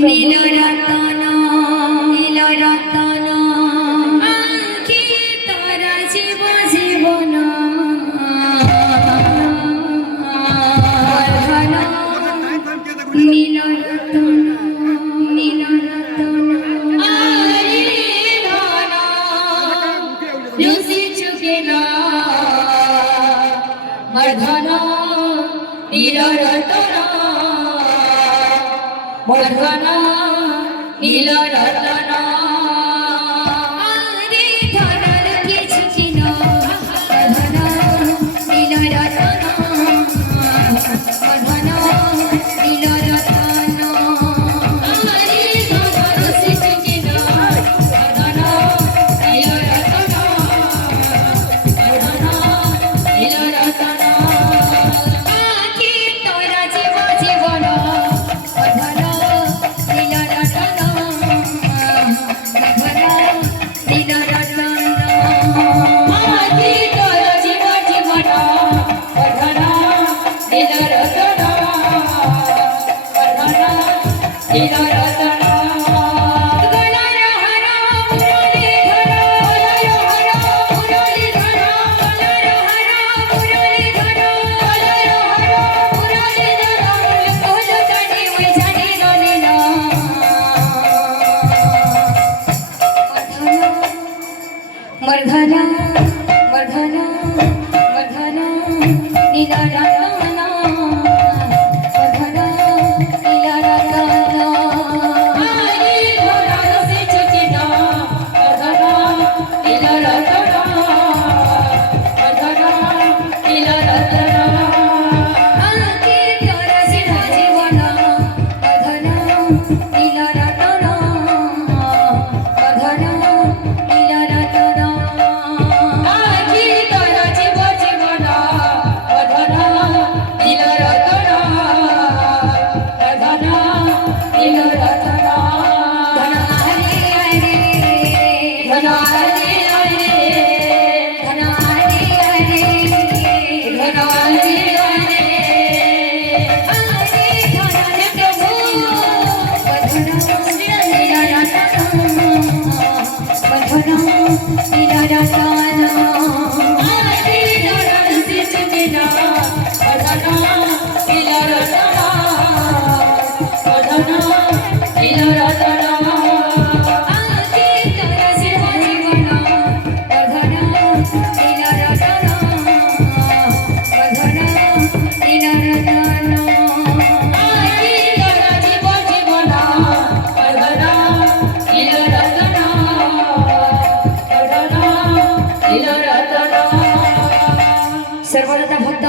নীলরতন নীলরতন আখি তারা জীব জীবন ধন নীলরতন নীলরতন আরে ধন লুসি চুকেনা মর্ধন নীলরতন মর্ধন নীলরতন আরে ধনর কিছু চিন মর্ধন নীলরতন মর্ধন নীলরতন আরে ধনর কিছু চিন মর্ধন নীলরতন মর্ধন নীলরতন আখি তোরা জীব জীবন মর্ধন মর্ধন মর্ধন মর্ধন নীলরতন মর্ধন নীলরতন আরে ধনর সে চকিত মর্ধন নীলরতন মর্ধন নীলরতন আখি তোর সিধ জীবন মর্ধন নীলরতন মর্ধন सर्वदा भक्त